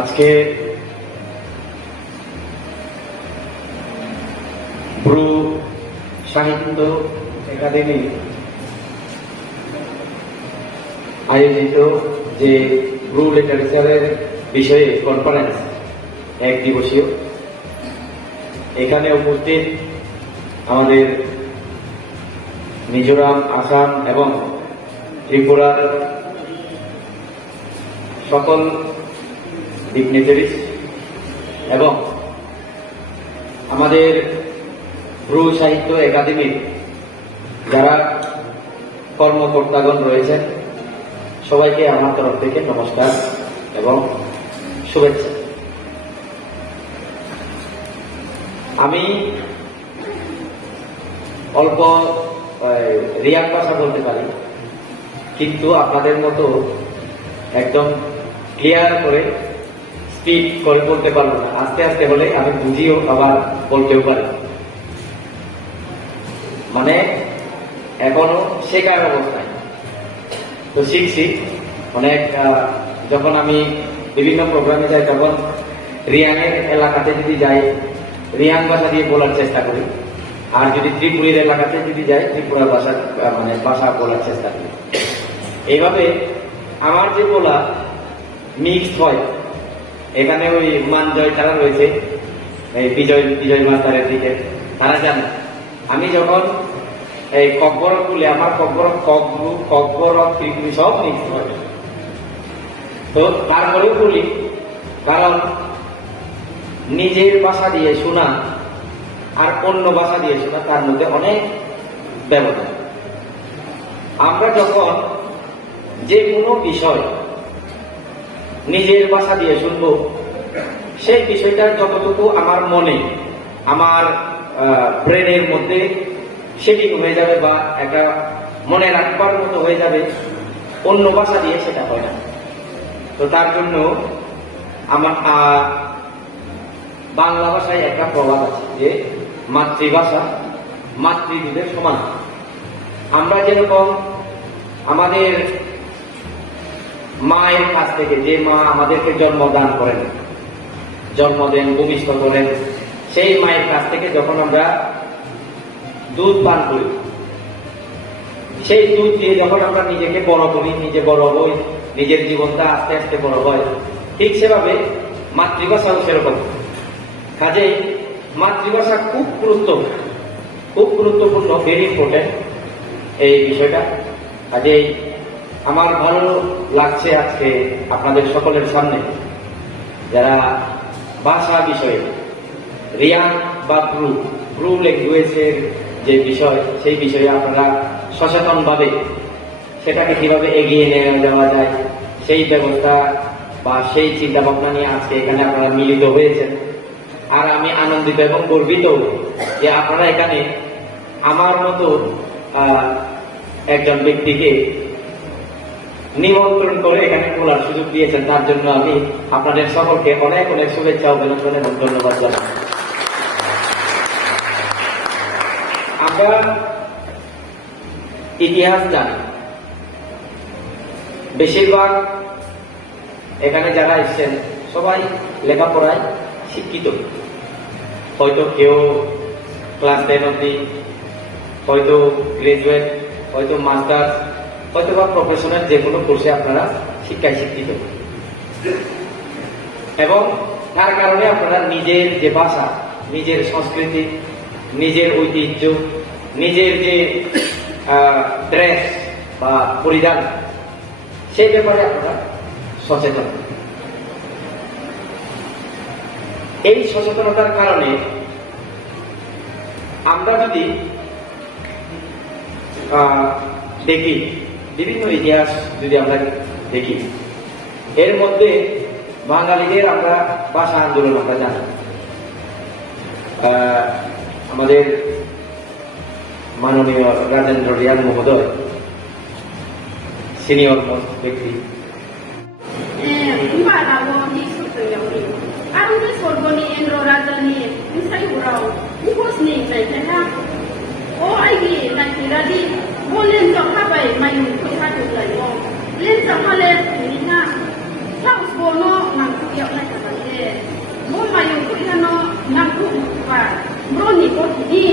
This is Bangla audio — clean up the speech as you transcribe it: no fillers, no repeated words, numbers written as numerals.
আজকে ব্রু সাহিত্য একাডেমি আয়োজিত যে ব্রু লিটারেচারের বিষয়ে কনফারেন্স এক দিবসীয়, এখানে উপস্থিত আমাদের মিজোরাম, আসাম এবং ত্রিপুরার সকল ডিগনিটারিজ এবং আমাদের ব্রু সাহিত্য একাডেমির যারা কর্মকর্তাগণ রয়েছেন, সবাইকে আমার তরফ থেকে নমস্কার এবং শুভেচ্ছা। আমি অল্প রিয়াং ভাষা বলতে পারি, কিন্তু আপনাদের মতো একদম ক্লিয়ার করে স্পিড করে বলতে পারবো না। আস্তে আস্তে হলে আমি বুঝিও আবার বলতেও পারি, মানে এখনো শেখার অবস্থায়। তো শিখছি অনেক। যখন আমি বিভিন্ন প্রোগ্রামে যাই তখন রিয়াংয়ের এলাকাতে যদি যাই রিয়াং ভাষা দিয়ে বলার চেষ্টা করি, আর যদি ত্রিপুরীর এলাকাতে যদি যাই ত্রিপুরা ভাষা ভাষা বলার চেষ্টা করি। এইভাবে আমার যে বলা মিক্সড হয়। এখানে ওই মানজয় তারা রয়েছে, এই বিজয় মাস্টারের দিকে, তারা জানে আমি যখন এই ককবর খুলে আমার ককবর ত্রিপুরী সব মিক্সড হয়। তো তারপরেও বলি, কারণ নিজের ভাষা দিয়ে শোনা আর অন্য ভাষা দিয়ে শোনা তার মধ্যে অনেক ব্যবধান। আমরা যখন যে কোনো বিষয় নিজের ভাষা দিয়ে শুনব, সেই বিষয়টা যতটুকু আমার মনে, আমার ব্রেনের মধ্যে সেটিং হয়ে যাবে বা একটা মনে রাখবার মতো হয়ে যাবে, অন্য ভাষা দিয়ে সেটা হয় না। তো তার জন্য আমার বাংলা ভাষায় একটা প্রবাদ আছে যে মাতৃভাষা মাতৃদুধের সমান। আমরা যেরকম আমাদের মায়ের কাছ থেকে, যে মা আমাদেরকে জন্মদান করেন, জন্ম দেন, ভূমিষ্ঠ করেন, সেই মায়ের কাছ থেকে যখন আমরা দুধ পান করি, সেই দুধ দিয়ে যখন আমরা নিজেকে বড় করি, নিজে বড় হই, নিজের জীবনটা আস্তে আস্তে বড় হয়, ঠিক সেভাবে মাতৃভাষাও সেরকম। কাজেই মাতৃভাষা খুব গুরুত্বপূর্ণ, ভেরি ইম্পর্টেন্ট এই বিষয়টা। কাজেই আমার ভালো লাগছে আজকে আপনাদের সকলের সামনে যারা ভাষা বিষয়ে রিয়াং বা ব্রু ল্যাঙ্গুয়েজের যে বিষয়, সেই বিষয়ে আপনারা সচেতনভাবে সেটাকে কিভাবে এগিয়ে নিয়ে যাওয়া যায় সেই ব্যবস্থা বা সেই চিন্তা ভাবনা নিয়ে আজকে এখানে আপনারা মিলিত হয়েছেন। আর আমি আনন্দিত এবং গর্বিত যে আপনারা এখানে আমার মতো একজন ব্যক্তিকে নিমন্ত্রণ করে এখানে বলার সুযোগ দিয়েছেন। তার জন্য আমি আপনাদের সকলকে অনেক অনেক শুভেচ্ছা, অভিনন্দন এবং ধন্যবাদ জানাই। আমরা ইতিহাস জানি, বেশিরভাগ এখানে যারা এসেছেন সবাই লেখাপড়ায় শিক্ষিত। হয়তো কেউ ক্লাস 10 অবধি, হয়তো গ্রাজুয়েট, হয়তো মাস্টার্স, হয়তো বা প্রফেশনাল যে কোনো কোর্সে আপনারা শিক্ষায় শিক্ষিত। এবং তার কারণে আপনারা নিজের যে ভাষা, নিজের সংস্কৃতি, নিজের ঐতিহ্য, নিজের যে ড্রেস বা পরিধান, সেই ব্যাপারে আপনারা সচেতন। এই সচেতনতার কারণে আমরা যদি দেখি, বিভিন্ন ইতিহাস যদি আমরা দেখি, এর মধ্যে বাঙালিদের আমরা ভাষা আন্দোলন আমরা জানি। আমাদের মাননীয় রাজেন্দ্র রিয়াং মহোদয়, সিনিয়র মোস্ট ব্যক্তি, เกี่ยวอะไรกันเนี่ยมุ่งมาอยู่ที่นั่นเนาะนั่งทุ่งว่าโมนี่ก็ที่นี่